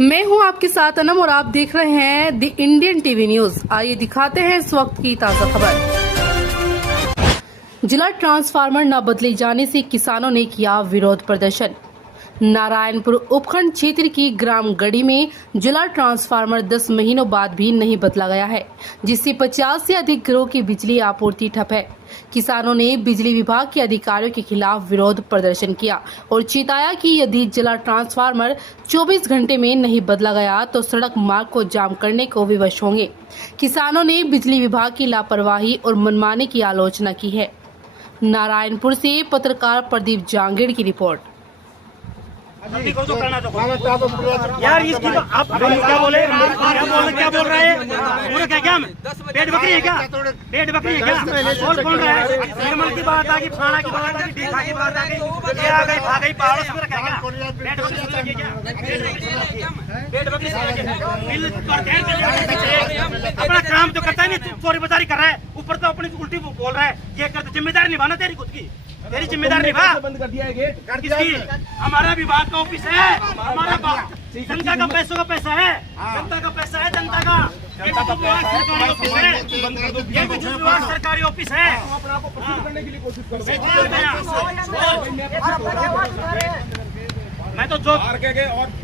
मैं हूं आपके साथ अनम और आप देख रहे हैं द इंडियन टीवी न्यूज। आइए दिखाते हैं इस वक्त की ताजा खबर। जिला ट्रांसफार्मर न बदले जाने से किसानों ने किया विरोध प्रदर्शन। नारायणपुर उपखंड क्षेत्र की ग्राम गढ़ी में जिला ट्रांसफार्मर 10 महीनों बाद भी नहीं बदला गया है, जिससे 50 से अधिक घरों की बिजली आपूर्ति ठप है। किसानों ने बिजली विभाग के अधिकारियों के खिलाफ विरोध प्रदर्शन किया और चेताया कि यदि जिला ट्रांसफार्मर 24 घंटे में नहीं बदला गया तो सड़क मार्ग को जाम करने को विवश होंगे। किसानों ने बिजली विभाग की लापरवाही और मनमानी की आलोचना की है। नारायणपुर से पत्रकार प्रदीप जांगेड़ की रिपोर्ट। यार इसकी तो आप क्या बोल रहे हैं? क्या पेट बकरी है क्या? पेट बकरी है क्या? बोल कौन रहा है? निर्मल की बात आ गई, फलाना की बात आ गई, ढीठा की बात आ गई, ये आ गई, भाग गई, पहाड़ों से रखा क्या? पेट बकरी से लगी क्या? पेट बकरी से लगी। अपना काम तो करता ही नहीं, चोरी बजारी कर रहा है, ऊपर तो अपनी उल्टी बोल रहा है। ये कर जिम्मेदारी निभाना तेरी खुद की, तेरी जिम्मेदारी निभा। बंद कर दिया है गेट। किसकी? हमारा विभाग का ऑफिस है, हमारा जनता का पैसों का पैसा है, जनता का पैसा है, जनता का। ये सरकारी ऑफिस है, ये विभाग सरकारी ऑफिस है। करने के लिए कोशिश कर मैं तो जो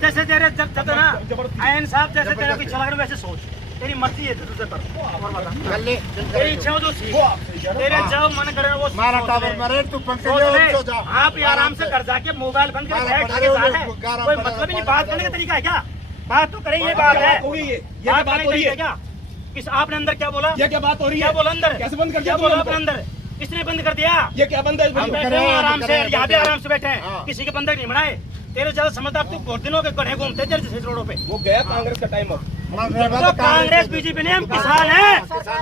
जैसे तेरे जब ना आयन साहब जैसे तेरे पीछे लग रहे वैसे सोच, तेरी मर्जी है तुझे कर और बता तेरी इच्छा जो तेरे जब मन करे वो मारा टावर मारे तू पंखे आप आराम से कर जाके मोबाइल बंद करके कोई मतलब ही नहीं। बात करने का तरीका है क्या? बात तो करें, ये बात है, ये बात हो रही है क्या? किस आपने अंदर क्या बोला? ये क्या बात हो रही है? क्या बोला अंदर? कैसे बंद कर दिया? बोला आपने अंदर? किसने बंद कर दिया? ये क्या बंद है? आराम से यहाँ पे आराम से बैठे हैं, किसी के बंदर नहीं बनाए। तेरे ज्यादा समझदार तू बहुत दिनों के गड्ढे घूमते जैसे रोडों पे। वो गया कांग्रेस का टाइम अब कांग्रेस बीजेपी ने हम किसान है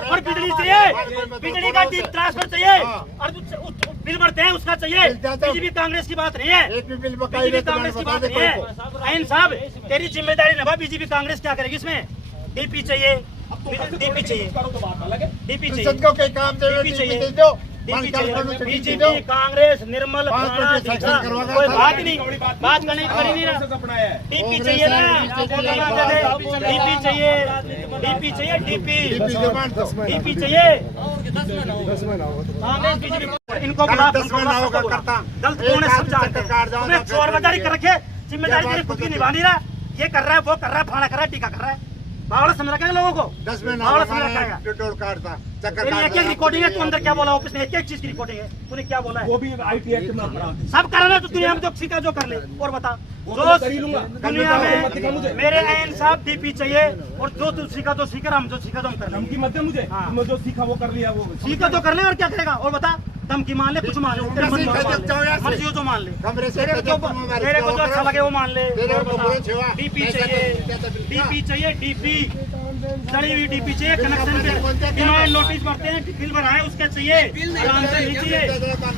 और बिजली चाहिए, बिजली का ट्रांसफर चाहिए और बिल भरते हैं उसका चाहिए। बीजेपी कांग्रेस की बात नहीं है, बीजेपी कांग्रेस की बात नहीं है। आइन साहब तेरी जिम्मेदारी निभा। बीजेपी कांग्रेस क्या करेगी इसमें? डीपी चाहिए, डीपी चाहिए, डीपी चाहिए, बीजेपी कांग्रेस निर्मल कोई बात नहीं, बात करने कर ही नहीं रहा। डीपी चाहिए ना, डीपी चाहिए, डीपी चाहिए, डीपी चाहिए। कांग्रेस बीजेपी इनको गलत कौन है सब जानते हैं। चोर बाजारी कर रखे, जिम्मेदारी तेरी खुद की निभा नहीं रहा। ये कर रहा है, वो कर रहा है, फाना कर रहा है, टीका कर रहा है। बावड़ा समझ रखा है लोगों को, 10 में समझ रखा है। एक रिकॉर्डिंग है, तू अंदर क्या बोला ऑफिस में? एक चीज की रिकॉर्डिंग है, तूने क्या बोला है? वो भी आईटी एक्ट में सब कर रहा है। तो दुनिया में जो सीखा जो कर ले और बता। जो दुनिया में मेरे आयन साहब डीपी चाहिए और जो तू सीखा तो सीखा, हम जो सीखा तो हम कर ले। मत मुझे जो सीखा वो कर लिया, वो सीखा तो कर ले और क्या करेगा और बता। धमकी मान ले, कुछ मान ले, मर्जी हो तो मान ले, तेरे को जो अच्छा लगे वो मान ले। डीपी चाहिए, डीपी चाहिए, डीपी चढ़ी हुई डीपी चाहिए, कनेक्शन पे डिमांड नोटिस भरते हैं, बिल भराए उसका चाहिए। आराम से नहीं चाहिए,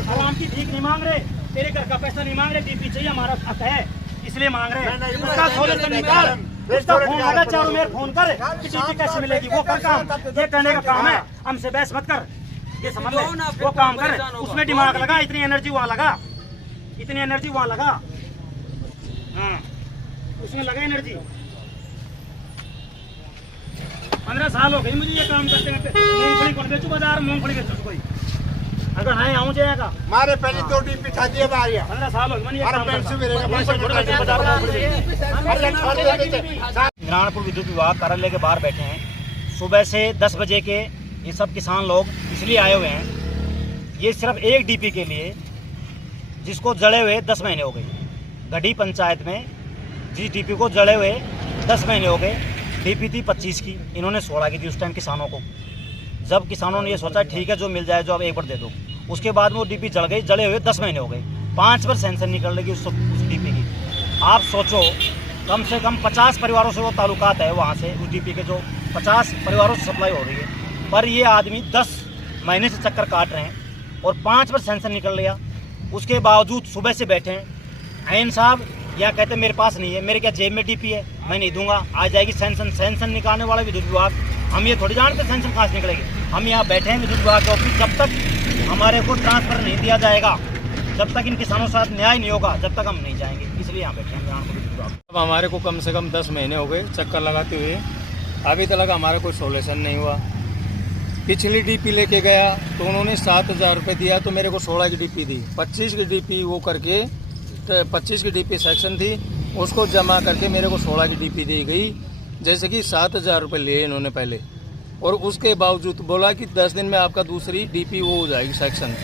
आराम की भीख नहीं मांग रहे, तेरे घर का पैसा नहीं मांग रहे, डीपी चाहिए हमारा हक है इसलिए मांग रहे। उसका सोल्यूशन निकाल, उसका फोन लगा, चारों मेरे फोन कर, किसी चीज कैसे मिलेगी वो कर काम। ये करने का काम है, हमसे बहस मत कर, ये समझ ले। वो काम कर, उसमें दिमाग लगा, इतनी एनर्जी वहाँ लगा, इतनी एनर्जी वहाँ लगा, हाँ उसमें लगा एनर्जी। 15 साल हो गई मुझे ये काम करते हैं। मूंगफली कौन बेचू बाजार, मूंगफली बेचू कोई अगर है आऊँ जाएगा। मारे पहले 2 डी पिठा दिए बाहर 15 साल हो गए। नारायणपुर विद्युत विभाग कार्यालय के बाहर बैठे हैं। सुबह से 10 बजे के ये सब किसान लोग इसलिए आए हुए हैं, ये सिर्फ एक डीपी के लिए, जिसको जड़े हुए 10 महीने हो गए। गढ़ी पंचायत में जिस डीपी को जड़े हुए 10 महीने हो गए। डीपी थी 25 की, इन्होंने 16 की थी उस टाइम किसानों को। जब किसानों ने ये सोचा ठीक है जो मिल जाए जो अब एक बार दे दो, उसके बाद वो डीपी जल गई, जले हुए 10 महीने हो गए। 5 बार सेंसन निकल रही उस डीपी की। आप सोचो कम से कम 50 परिवारों से वो ताल्लुकात है, वहाँ से उस डीपी के जो 50 परिवारों से सप्लाई हो रही है, पर ये आदमी 10 महीने से चक्कर काट रहे हैं और 5 बार सेंसन निकल लिया। उसके बावजूद सुबह से बैठे हैं। आयन साहब या कहते मेरे पास नहीं है, मेरे क्या जेब में डीपी है, मैं नहीं दूंगा, आ जाएगी सेंसन निकालने वाला विद्युत विभाग। हम ये थोड़ी जानते सेंसन कहाँ से निकलेगी। हम यहाँ बैठे हैं विद्युत विभाग के ऑफिस, जब तक हमारे को ट्रांसफर नहीं दिया जाएगा जब तक इन किसानों के साथ न्याय नहीं होगा जब तक हम नहीं जाएंगे, इसलिए यहाँ बैठे हैं। अब हमारे को कम से कम 10 महीने हो गए चक्कर लगाते हुए, अभी तक हमारा कोई सोल्यूशन नहीं हुआ। पिछली डीपी लेके गया तो उन्होंने 7,000 रुपये दिया, तो मेरे को 16 की डीपी दी। 25 की डीपी वो करके 25 की डीपी सेक्शन थी, उसको जमा करके मेरे को 16 की डीपी दी गई। जैसे कि 7,000 रुपये लिए इन्होंने पहले, और उसके बावजूद बोला कि 10 दिन में आपका दूसरी डीपी वो हो जाएगी सेक्शन।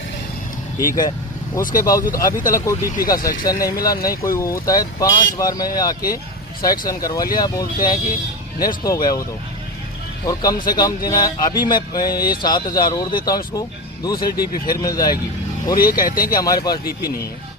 ठीक है, उसके बावजूद अभी तक कोई डीपी का सेक्शन नहीं मिला, नहीं कोई वो होता है। 5 बार मैंने आके सेक्शन करवा लिया, बोलते हैं कि नेक्स्ट हो गया वो तो। और कम से कम जिन्हें अभी मैं ये 7,000 और देता हूँ इसको, दूसरी डीपी फिर मिल जाएगी, और ये कहते हैं कि हमारे पास डीपी नहीं है।